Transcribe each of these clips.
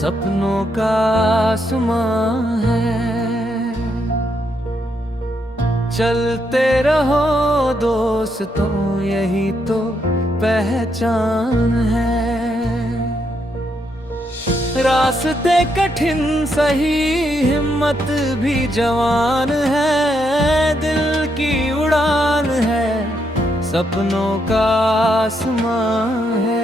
सपनों का आसमां है। चलते रहो दोस्तों, यही तो पहचान है। रास्ते कठिन सही, हिम्मत भी जवान है। दिल की उड़ान है, सपनों का आसमां है।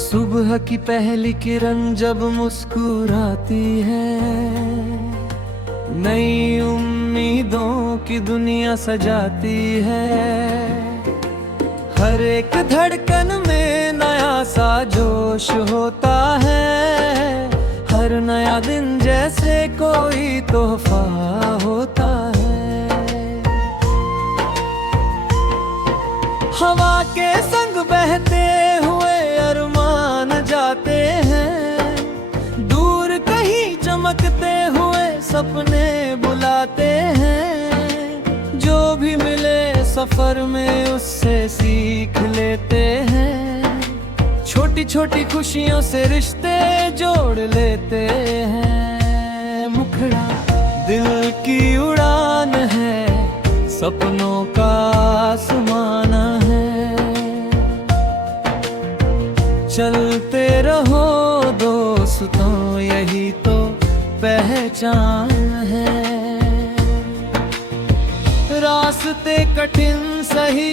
सुबह की पहली किरण जब मुस्कुराती है, नई उम्मीदों की दुनिया सजाती है। हर एक धड़कन में नया सा जोश होता है। हर नया दिन जैसे कोई तोहफा होता है। हवा के संग बहते हुए अरमान जाते हैं। दूर कहीं चमकते हुए सपने बुलाते हैं। जो भी मिले सफर में उससे सीख लेते हैं। छोटी छोटी खुशियों से रिश्ते जोड़ लेते हैं। मुखड़ा दिल की उड़ान है, सपनों का आसमान है। चलते रहो दोस्तों, यही तो पहचान है। रास्ते कठिन सही,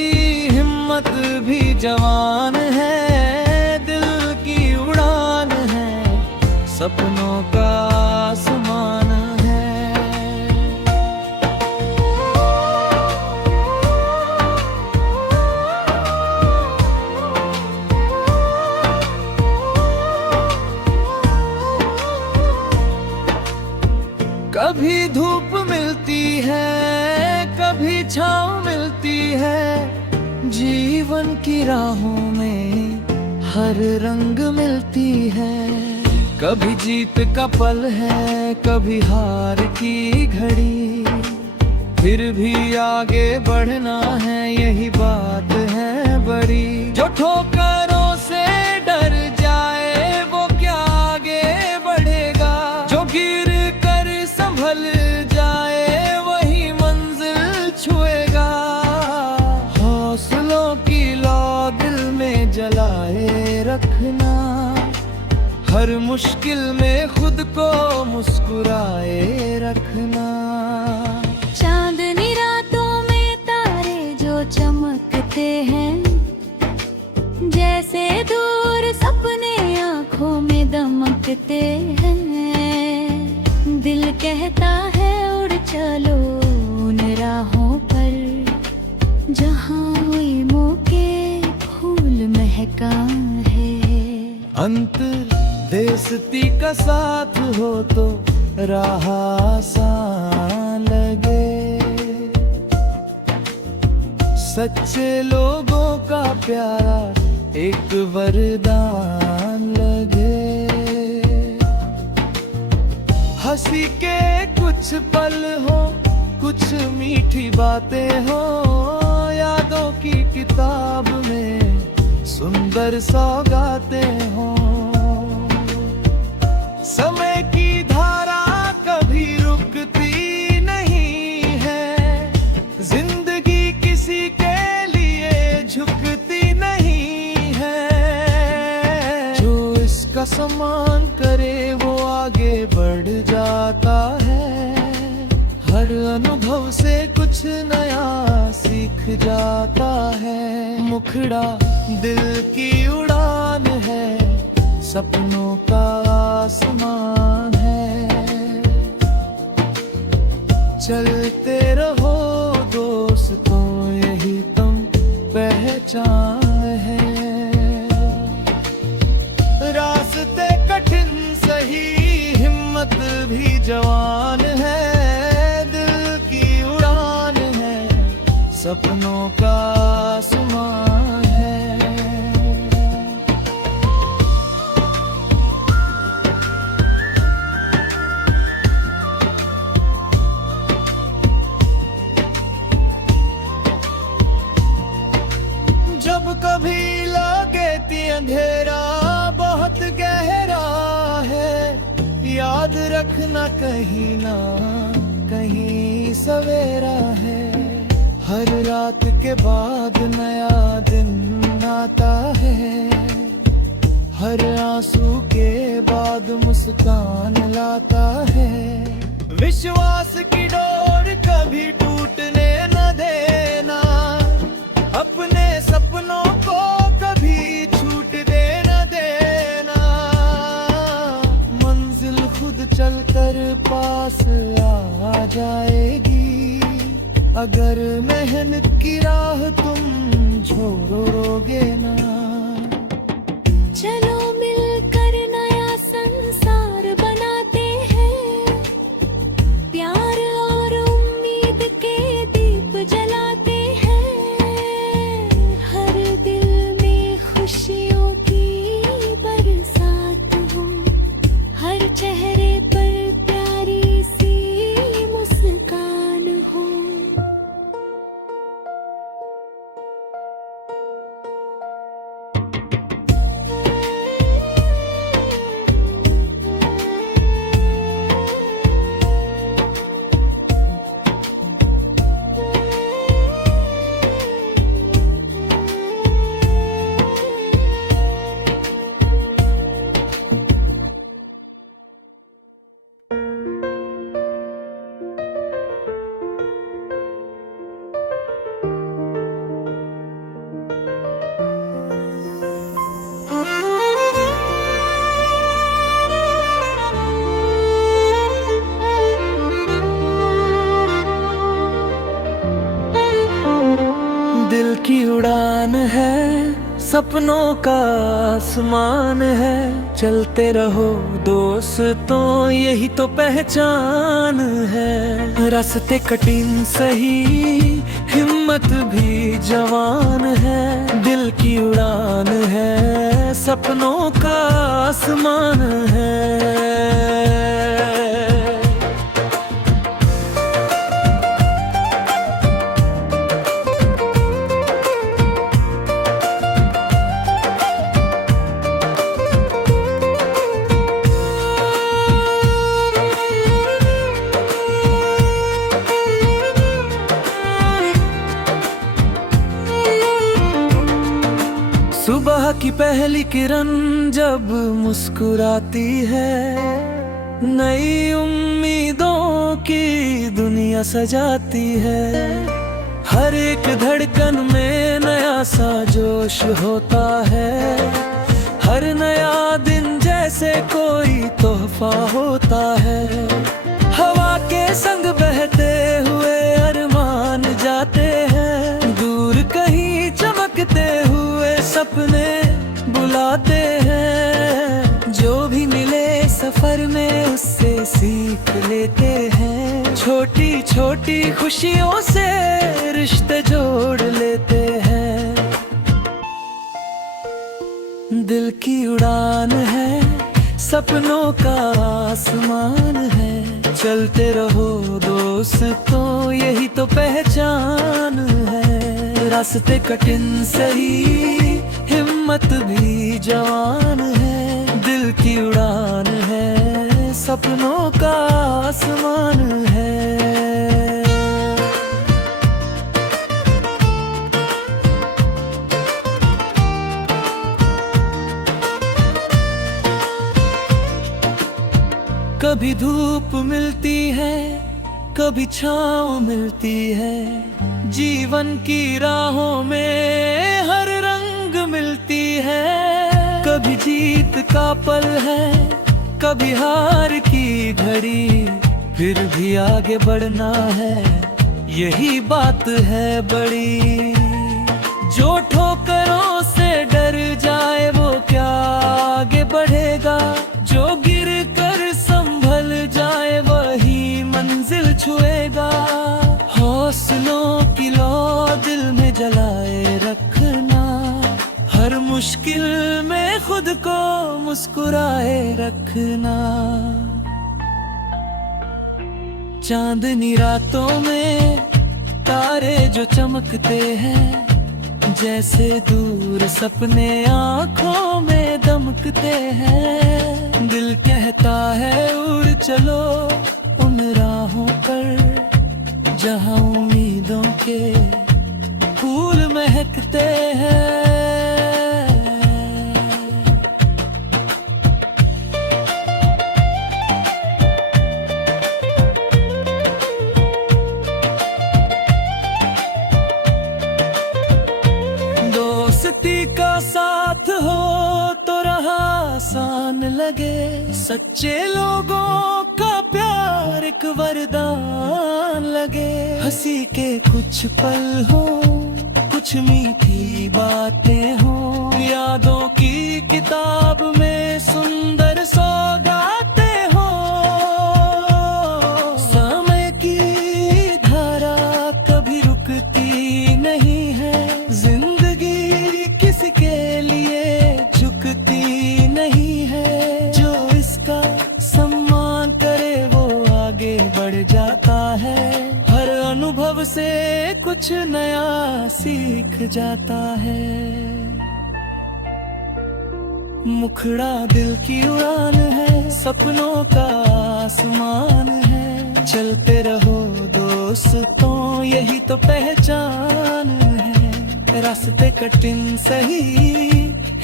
हिम्मत भी जवान है। दिल की उड़ान है, सपनों का आसमान है। कभी धूप मिलती है, कभी छाँव मिलती है। जीवन की राहों में हर रंग मिलती है। कभी जीत का पल है, कभी हार की घड़ी। फिर भी आगे बढ़ना है, यही बात है बड़ी। जो ठोकरों से डर जाए वो क्या आगे बढ़ेगा। जो गिर कर संभल जाए वही मंजिल छुएगा। हौसलों की लौ दिल में जलाए रखना। हर मुश्किल में खुद को मुस्कुराए रखना। चांदनी रातों में तारे जो चमकते हैं, जैसे दूर सपने आँखों में दमकते हैं। दिल कहता है उड़ चलो उन राहों पर, जहाँ हुई मौके फूल महका है। अंतर देशती का साथ हो तो राह आसान लगे। सच्चे लोगों का प्यारा एक वरदान लगे। हंसी के कुछ पल हो, कुछ मीठी बातें हो। यादों की किताब में सुंदर सौगातें हो। समय की धारा कभी रुकती नहीं है। जिंदगी किसी के लिए झुकती नहीं है। जो इसका सम्मान करे वो आगे बढ़ जाता है। हर अनुभव से कुछ नया सीख जाता है। मुखड़ा दिल की उड़ान है, सपनों का आसमान है। चलते रहो दोस्तों, यही तुम पहचान है। रास्ते कठिन सही, हिम्मत भी जवान है। दिल की उड़ान है, सपनों का आसमान है। याद रखना कहीं ना कहीं सवेरा है। हर रात के बाद नया दिन आता है, हर आंसू के बाद मुस्कान लाता है। विश्वास की डोर कभी टूटने न देना, अपने सपनों को कभी छूट न देना। मंजिल खुद चलकर पास आ जाएगी, अगर मेहनत की राह तुम छोड़ोगे ना। चलो मिलकर नया संसार बनाते हैं, प्यार और उम्मीद के दीप जलाते हैं। हर दिल में खुशियों की बरसात हो, हर चेहरे पर प्यारी सी मुस्कान हो। दिल की उड़ान है, सपनों का आसमान है। चलते रहो दोस्तों, यही तो पहचान है। रास्ते कठिन सही, हिम्मत भी जवान है। दिल की उड़ान है, सपनों का आसमान है। सुबह की पहली किरण जब मुस्कुराती है, नई उम्मीदों की दुनिया सजाती है। हर एक धड़कन में नया सा जोश होता है, हर नया दिन जैसे कोई तोहफा होता है। हवा के संग बहते हुए अरमान जाते हैं, दूर कहीं चमकते हुए सपने बुलाते हैं। जो भी मिले सफर में उससे सीख लेते हैं, छोटी छोटी खुशियों से रिश्ते जोड़ लेते हैं। दिल की उड़ान है, सपनों का आसमान है। चलते रहो दोस्तों, यही तो पहचान है। रास्ते कठिन सही, हिम्मत भी जवान है। दिल की उड़ान है, सपनों का आसमान है। कभी धूप मिलती है, कभी छाँव मिलती है। जीवन की राहों में हर रंग मिलती है। कभी जीत का पल है, कभी हार की घड़ी, फिर भी आगे बढ़ना है, यही बात है बड़ी। जो ठोकरों से डर जाए वो क्या आगे बढ़ेगा, जो गिर कर संभल जाए वही मंजिल छुएगा। हौसलों की लौ दिल में जलाए रखना, हर मुश्किल में खुद को मुस्कुराए रखना। चांदनी रातों में तारे जो चमकते हैं, जैसे दूर सपने आँखों में दमकते हैं। दिल कहता है उड़ चलो उन राहों पर जहां उम्मीदों के फूल महकते हैं। दोस्ती का साथ हो तो राह आसान लगे, सच्चे लोगों का प्यार एक वरदान लगे। हंसी के कुछ पल हो, कुछ मीठी बातें हो, यादों की किताब में सुंदर सौगातें हो। समय की धारा कभी रुकती नहीं है, जिंदगी किसी के लिए झुकती नहीं है। जो इसका सम्मान करे वो आगे बढ़ जाता है, हर अनुभव से कुछ नया सीख जाता है। मुखड़ा दिल की उड़ान है, सपनों का आसमान है। चलते रहो दोस्तों यही तो पहचान है। रास्ते कठिन सही,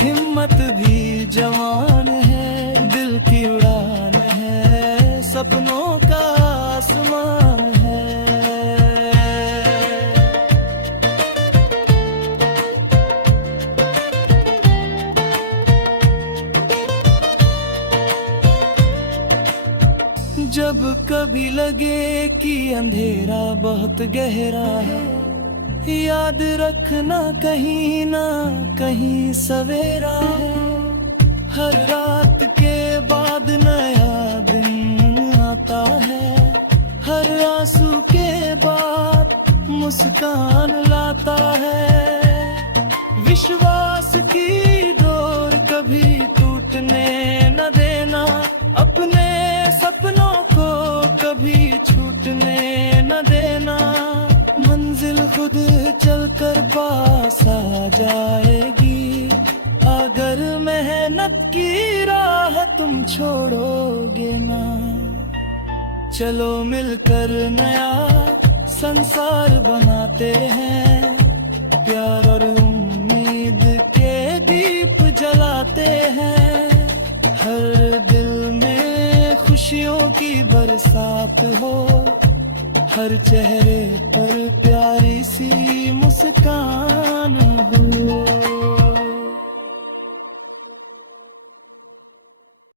हिम्मत भी जवान है। दिल की उड़ान है, सपनों का आसमान है। जब कभी लगे कि अंधेरा बहुत गहरा है, याद रखना कहीं ना कहीं सवेरा है। हर रात के बाद नया दिन आता है, हर आंसू के बाद मुस्कान लाता है। विश्वास की डोर कभी टूटने न देना, अपने सपनों को कभी छूटने न देना। मंजिल खुद चलकर पास आ जाएगी, अगर मेहनत की राह तुम छोड़ोगे ना। चलो मिलकर नया संसार बनाते हैं, प्यार और उम्मीद के दीप जलाते हैं। हर दिल में खुशियों की बरसात हो, हर चेहरे पर प्यारी सी